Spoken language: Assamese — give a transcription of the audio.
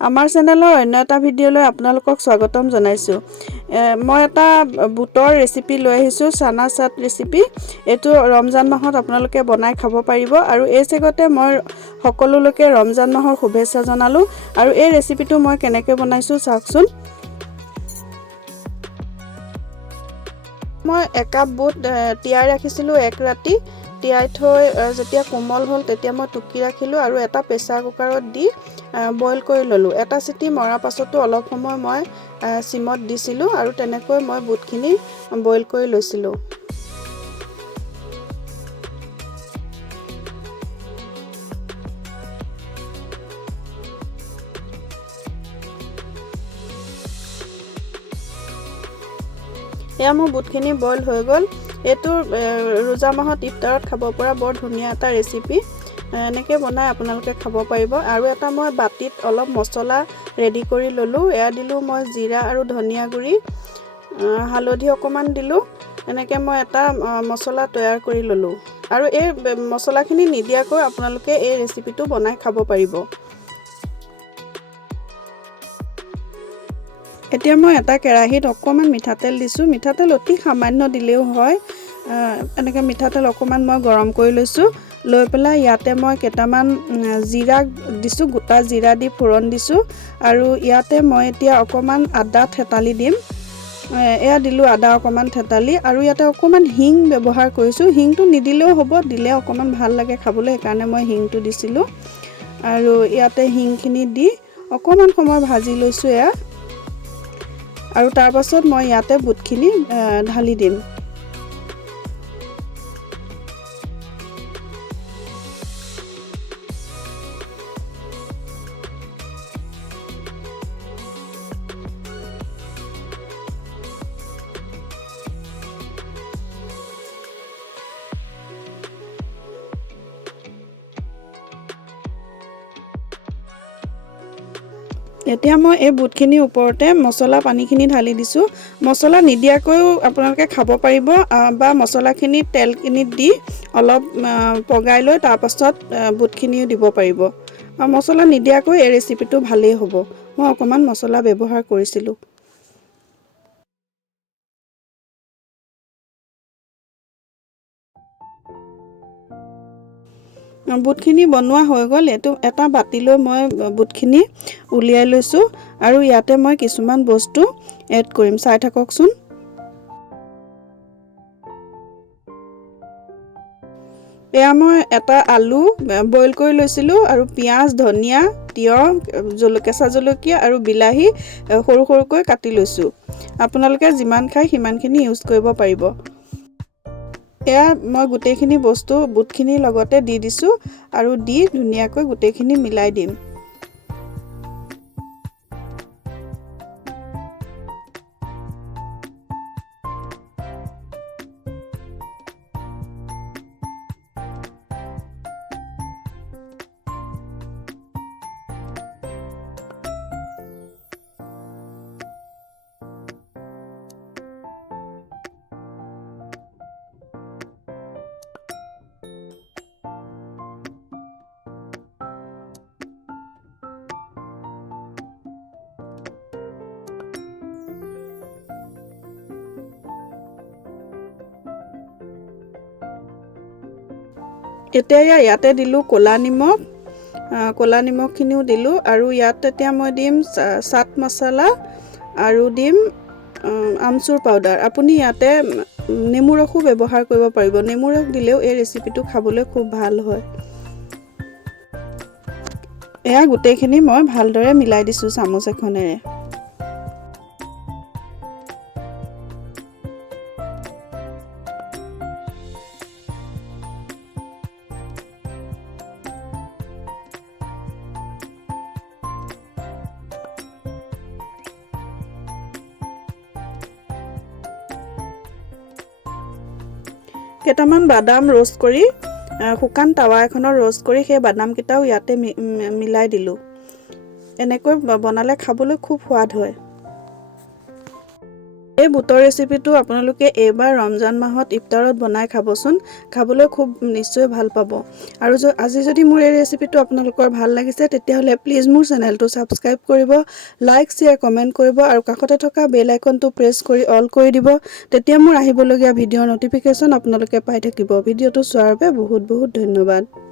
আমাৰ চেনেলৰ অন্য এটা ভিডিঅ'লৈ আপোনালোকক স্বাগতম জনাইছোঁ। মই এটা বুটৰ ৰেচিপি লৈ আহিছোঁ, চানা চাট ৰেচিপি। এইটো ৰমজান মাহত আপোনালোকে বনাই খাব পাৰিব আৰু এই চেগতে মই সকলোলৈকে ৰমজান মাহৰ শুভেচ্ছা জনালোঁ। আৰু এই ৰেচিপিটো মই কেনেকৈ বনাইছোঁ চাওকচোন। মই একাপ বুট তিয়াই ৰাখিছিলোঁ এক ৰাতি। তিয়াই থৈ যেতিয়া কোমল হ'ল তেতিয়া মই টুকি ৰাখিলোঁ আৰু এটা প্ৰেছাৰ কুকাৰত দি বইল কৰি ল'লোঁ। এটা চিটি মৰাৰ পাছতো অলপ সময় মই চিমত দিছিলোঁ আৰু তেনেকৈ মই বুটখিনি বইল কৰি লৈছিলোঁ। এয়া মোৰ বুটখিনি বইল হৈ গ'ল। এইটো ৰোজা মাহত ইফতাৰত খাব পৰা বৰ ধুনীয়া এটা ৰেচিপি। এনেকৈ বনাই আপোনালোকে খাব পাৰিব। আৰু এটা মই বাতিত অলপ মছলা ৰেডি কৰি ল'লোঁ। এয়া দিলোঁ মই জিৰা আৰু ধনিয়া গুড়ি, হালধি অকণমান দিলোঁ। এনেকৈ মই এটা মছলা তৈয়াৰ কৰি ল'লোঁ। আৰু এই মছলাখিনি নিদিয়াকৈ আপোনালোকে এই ৰেচিপিটো বনাই খাব পাৰিব। এতিয়া মই এটা কেৰাহীত অকণমান মিঠাতেল দিছোঁ। মিঠাতেল অতি সামান্য দিলেও হয়। এনেকৈ মিঠাতেল অকণমান মই গৰম কৰি লৈছোঁ। লৈ পেলাই ইয়াতে মই কেইটামান জিৰা দিছোঁ, গোটা জিৰা দি ফোৰণ দিছোঁ। আৰু ইয়াতে মই এতিয়া অকণমান আদা থেতালি দিম। এয়া দিলোঁ আদা অকণমান থেতালি। আৰু ইয়াতে অকণমান হিং ব্যৱহাৰ কৰিছোঁ। হিংটো নিদিলেও হ'ব, দিলে অকণমান ভাল লাগে খাবলৈ, সেইকাৰণে মই হিংটো দিছিলোঁ। আৰু ইয়াতে হিংখিনি দি অকণমান সময় ভাজি লৈছোঁ এয়া। আৰু তাৰ পাছত মই ইয়াতে বুটখিনি ঢালি দিম। এতিয়া মই এই বুটখিনিৰ ওপৰতে মছলা পানীখিনি ঢালি দিছোঁ। মছলা নিদিয়াকৈও আপোনালোকে খাব পাৰিব, বা মছলাখিনি তেলখিনিত দি অলপ পগাই লৈ তাৰপাছত বুটখিনিও দিব পাৰিব। মছলা নিদিয়াকৈ এই ৰেচিপিটো ভালেই হ'ব। মই অকণমান মছলা ব্যৱহাৰ কৰিছিলোঁ। বুটখিনি বনোৱা হৈ গ'ল। এইটো এটা বাতিলৈ মই বুটখিনি উলিয়াই লৈছোঁ। আৰু ইয়াতে মই কিছুমান বস্তু এড কৰিম, চাই থাককচোন। এয়া মই এটা আলু বইল কৰি লৈছিলোঁ আৰু পিঁয়াজ, ধনিয়া, তিয়ঁহ, কেঁচা জলকীয়া আৰু বিলাহী সৰু সৰুকৈ কাটি লৈছোঁ। আপোনালোকে যিমান খায় সিমানখিনি ইউজ কৰিব পাৰিব। এয়া মই গোটেইখিনি বস্তু বুটখিনিৰ লগতে দি দিছোঁ আৰু দি ধুনীয়াকৈ গোটেইখিনি মিলাই দিম। এতিয়া ইয়াতে দিলোঁ ক'লা নিমখখিনিও দিলোঁ। আৰু ইয়াত এতিয়া মই দিম চাট মছলা আৰু দিম আমচুৰ পাউডাৰ। আপুনি ইয়াতে নেমু ৰসো ব্যৱহাৰ কৰিব পাৰিব। নেমু ৰস দিলেও এই ৰেচিপিটো খাবলৈ খুব ভাল হয়। এয়া গোটেইখিনি মই ভালদৰে মিলাই দিছোঁ চামুচ এখনেৰে। কেইটামান বাদাম ৰোষ্ট কৰি শুকান টাৱা এখনত ৰোষ্ট কৰি সেই বাদামকেইটাও ইয়াতে মিলাই দিলোঁ। এনেকৈ বনালে খাবলৈ খুব সোৱাদ হয়। এই বুটৰ ৰেচিপিটো আপোনালোকে এইবাৰ ৰমজান মাহত ইফতাৰত বনাই খাবচোন, খাবলৈ খুব নিশ্চয় ভাল পাব। আৰু আজি যদি মোৰ এই ৰেচিপিটো আপোনালোকৰ ভাল লাগিছে তেতিয়াহ'লে প্লিজ মোৰ চেনেলটো ছাবস্ক্ৰাইব কৰিব, লাইক শ্বেয়াৰ কমেণ্ট কৰিব আৰু কাষতে থকা বেল আইকনটো প্ৰেছ কৰি অল কৰি দিব। তেতিয়া মোৰ আহিবলগীয়া ভিডিঅ'ৰ ন'টিফিকেশ্যন আপোনালোকে পাই থাকিব। ভিডিঅ'টো চোৱাৰ বাবে বহুত বহুত ধন্যবাদ।